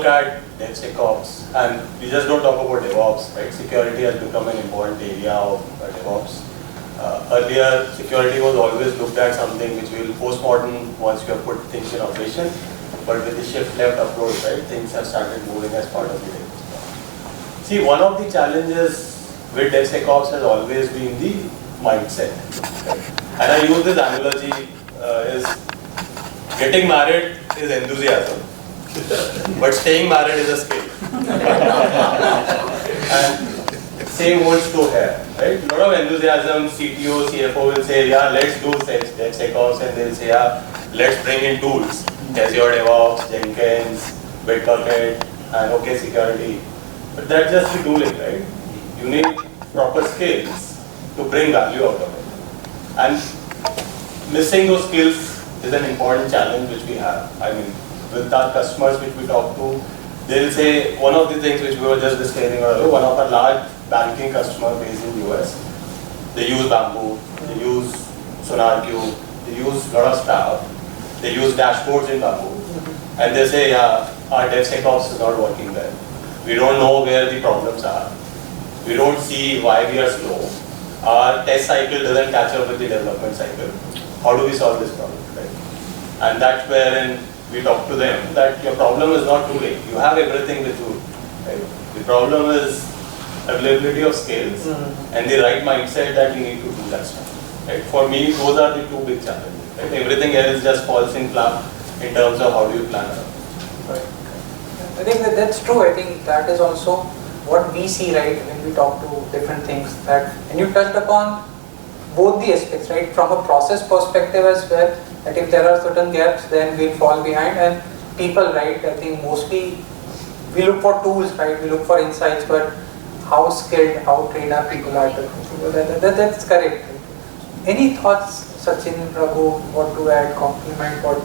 look at DevSecOps, and we just don't talk about DevOps, right? Security has become an important area of DevOps. Earlier, security was always looked at something which will postmodern once you have put things in operation, but with the shift left approach, right, things have started moving as part of the DevOps. See, one of the challenges with DevSecOps has always been the mindset. Right? And I use this analogy is getting married is enthusiasm, but staying married is a skill. And same holds true here, right? A lot of enthusiasm, CTO, CFO will say, yeah, let's do DevSecOps, and they'll say, yeah, let's bring in tools. Azure DevOps, Jenkins, Bitbucket, and OK security. But that's just the tooling, right? You need proper skills to bring value out of it. And missing those skills is an important challenge which we have. I mean, with our customers which we talk to, they'll say, one of the things which we were just discussing earlier, one of our large banking customers based in the US, they use Bamboo, they use SonarQube, they use a lot of stuff, they use dashboards in Bamboo, and they say, yeah, our DevSecOps is not working well. We don't know where the problems are. We don't see why we are slow. Our test cycle doesn't catch up with the development cycle. How do we solve this problem, right? And that's wherein we talk to them that your problem is not tooling. You have everything with you, right? The problem is availability of skills and the right mindset that you need to do that stuff, right? For me, those are the two big challenges, right? Everything else just falls in terms of how do you plan it. Right? I think that's true. I think that is also what we see, right, when we talk to different things. That, and you touched upon both the aspects, right, from a process perspective as well, that if there are certain gaps, then we'll fall behind. And people, right, I think mostly we look for tools, right, we look for insights, but how skilled, how trained are people are to that's correct. Any thoughts, Sachin, Raghu, what to add, compliment, what?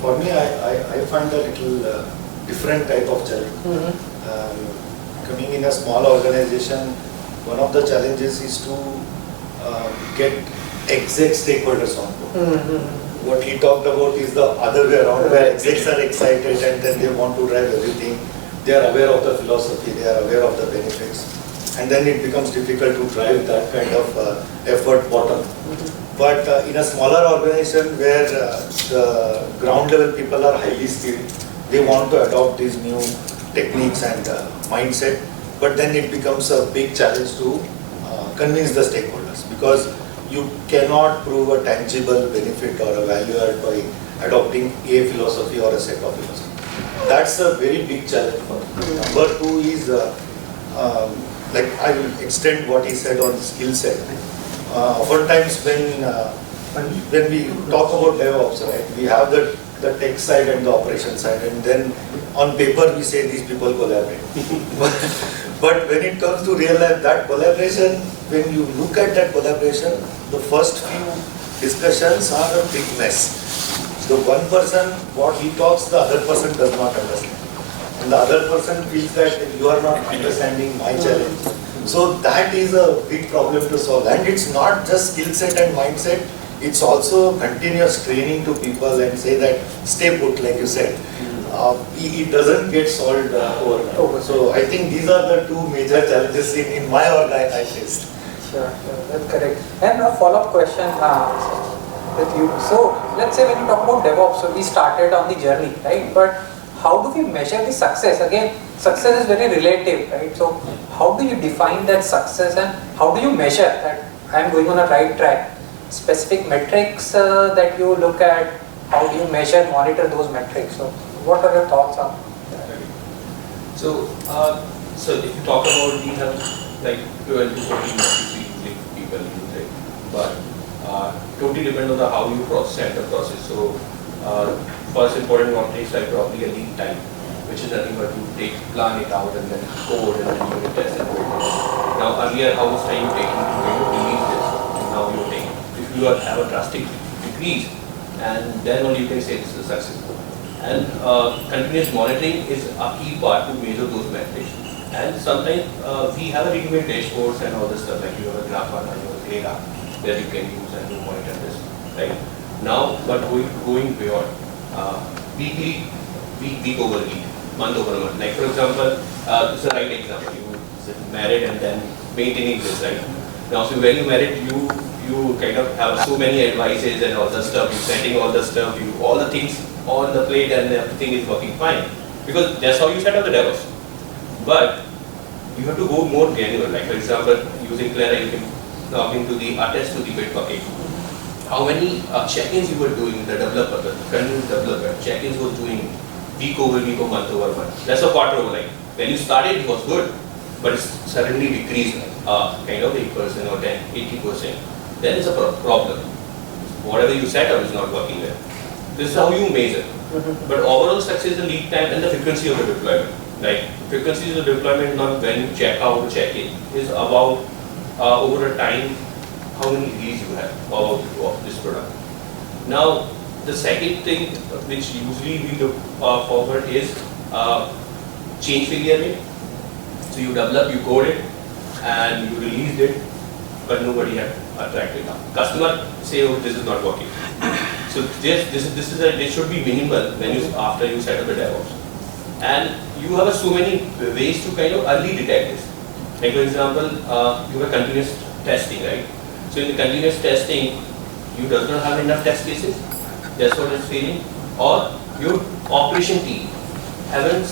For me, I find a little different type of challenge. Coming in a small organization, one of the challenges is to get exact stakeholders on board. What he talked about is the other way around, where execs are excited and then they want to drive everything. They are aware of the philosophy, they are aware of the benefits, and then it becomes difficult to drive that kind of effort bottom. But in a smaller organization where the ground level people are highly skilled, they want to adopt these new techniques and mindset, but then it becomes a big challenge to convince the stakeholders, because you cannot prove a tangible benefit or a value add by adopting a philosophy or a set of philosophy. That's a very big challenge for me. Number two is, like I will extend what he said on skill set. Oftentimes when we talk about DevOps, right, we have the tech side and the operation side, and then on paper we say these people collaborate. But when it comes to real life, that collaboration, when you look at that collaboration, the first few discussions are a big mess. The one person, what he talks, the other person does not understand. And the other person feels that you are not understanding my challenge. So that is a big problem to solve. And it's not just skill set and mindset, it's also continuous training to people and say that stay put, like you said. It doesn't get solved overnight. So I think these are the two major challenges in my org I faced. Sure, that's correct. And a follow-up question with you. So let's say when you talk about DevOps, so we started on the journey, right? But how do we measure the success? Again, success is very relative, right? So how do you define that success and how do you measure that I am going on a right track? Specific metrics that you look at, how do you measure, monitor those metrics? So what are your thoughts on that? So, so if you talk about, we have like 12 to 14 metrics we people use it, but totally depend on how you set the process. So first important one takes like probably a lead time, which is nothing but you plan it out and then code and then unit test and build it. Now earlier how much time you taking to release this, and now you take. If you have a drastic decrease, and then only you can say this is successful. And continuous monitoring is a key part to measure those metrics. And sometimes we have a ready-made dashboards and all this stuff, like you have a graph on your data that you can use and to monitor this, right? Now, but going beyond, weekly, week over week, month over month. Like for example, this is a right example. You married and then maintaining this, right? Now, so when you married, you kind of have so many advices and all the stuff. You setting all the stuff, all the things on the plate, and everything is working fine because that's how you set up the DevOps. But you have to go more granular. Like for example, using Clara, you can log into the attest to the bit bucket. How many check-ins you were doing, the developer, the continuous developer, check-ins was doing week over week or month over month. That's a quarter over like. When you started, it was good, but it's suddenly decreased kind of 8% or 10, 80%. Then it's a problem. Whatever you set up is not working well. This is how you measure. But overall success, the lead time and the frequency of the deployment. Like frequency of the deployment, not when you check out or check in, is about over a time how many releases you have of this product. Now, the second thing which usually we look forward is change failure rate. So you develop, you code it, and you released it, but nobody had tracked it down. Customer say, oh, this is not working. So this should be minimal when you after you set up the DevOps. And you have so many ways to kind of early detect this. Like for example, you have continuous testing, right? So in the continuous testing, you does not have enough test cases. That's what is failing. Or your operation team haven't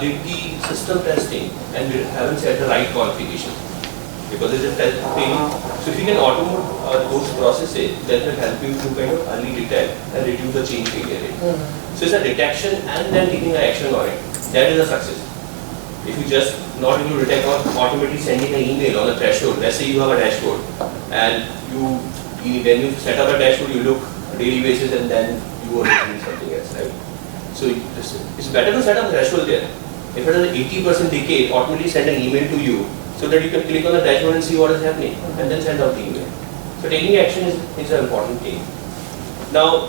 did the system testing and haven't set the right configuration because it is failing. So if you can automate those processes, that will help you to kind of early detect and reduce the change failure rate. So it's a detection and then taking an action on it. That is a success. If you just not able to detect or automatically sending an email on a threshold, let's say you have a dashboard and when you set up a dashboard, you look daily basis and then you are doing something else, right? So it's better to set up a threshold there. If it is an 80% decay, automatically send an email to you so that you can click on the dashboard and see what is happening and then send out the email. So taking action is an important thing. Now,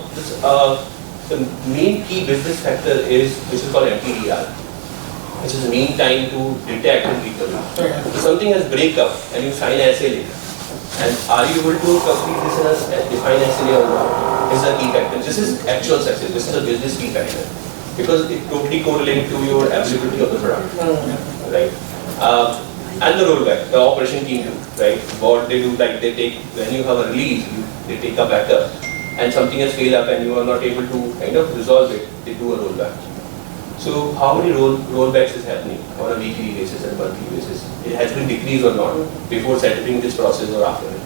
the main key business factor is which is called MTDR, which is mean time to detect and recover. If something has breakup and you sign SLA, and are you able to complete this in a defined SLA or not? Is a key factor. This is actual success. This is a business key factor because it totally correlates to your availability of the product, right? And the rollback, the operation team do, right? What they do, like they take when you have a release, they take a backup, and something has failed up and you are not able to kind of resolve it. They do a rollback. So how many rollbacks is happening on a weekly basis and monthly basis? It has been decreased or not before setting this process or after it.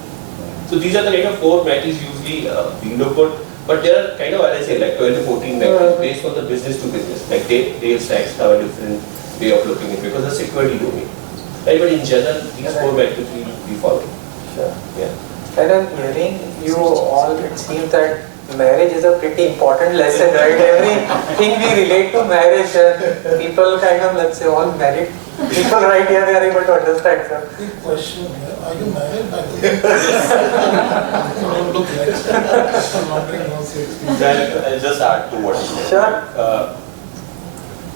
So these are the kind of 4 metrics usually we look at, but there are kind of, as I say, like 12 to 14 metrics based on the business to business. Like Dave Stacks have a different way of looking at it because the security domain. Right, but in general, these 4 metrics we follow. Sure. Yeah. And I'm hearing you all, it seems that marriage is a pretty important lesson, right? Everything we relate to marriage, people kind of, let's say, all married people right here, they are able to understand, sir. Big question here. Are you married by the way? You don't look like it. I'm wondering also experience. Well, I'll just add to what you said. Sure.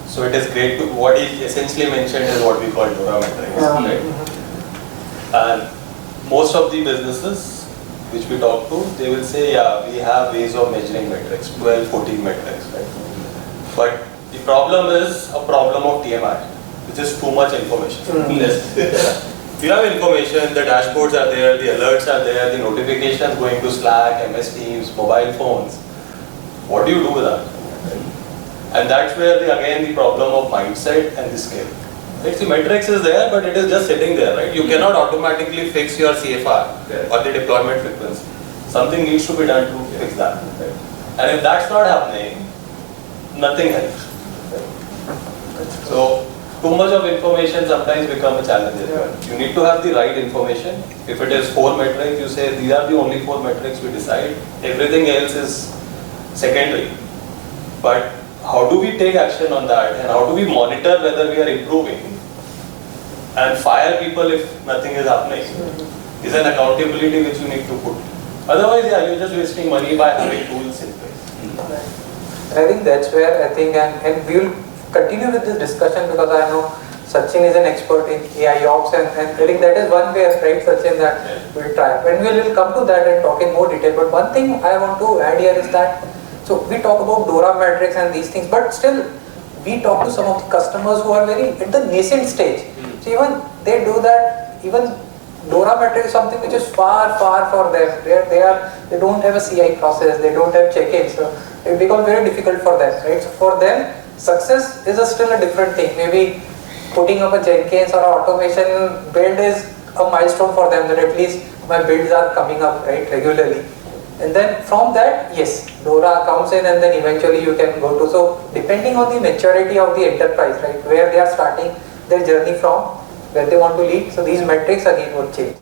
So it is great to, what he essentially mentioned is what we call DORA metrics, right? And most of the businesses which we talk to, they will say, yeah, we have ways of measuring metrics, 12, 14 metrics, right? But the problem is a problem of TMI, which is too much information. You have information, the dashboards are there, the alerts are there, the notifications going to Slack, MS Teams, mobile phones. What do you do with that? And that's where again the problem of mindset and the skill. Right? The metrics is there, but it is just sitting there, right? You cannot automatically fix your CFR or the deployment frequency. Something needs to be done to fix that. Right? And if that's not happening, nothing helps. Right? So too much of information sometimes becomes a challenge as well. You need to have the right information. If it is 4 metrics, you say these are the only 4 metrics we decide. Everything else is secondary. But how do we take action on that and how do we monitor whether we are improving and fire people if nothing is happening is an accountability which you need to put. Otherwise, yeah, you're just wasting money by having tools in place. I think that's where I think, and we will continue with this discussion because I know Sachin is an expert in AI ops and I think that is one way, right, Sachin, that we'll try. And we will come to that and talk in more detail. But one thing I want to add here is that So we talk about DORA metrics and these things, but still we talk to some of the customers who are very at the nascent stage. So even they do that, even DORA metric is something which is far for them. They don't have a CI process, they don't have check-ins, so it becomes very difficult for them, right? So for them, success is still a different thing. Maybe putting up a Jenkins or automation build is a milestone for them, that at least my builds are coming up, right, regularly. And then from that, yes, DORA comes in, and then eventually you can go to, so depending on the maturity of the enterprise, right, where they are starting their journey from, where they want to lead, so these metrics again would change.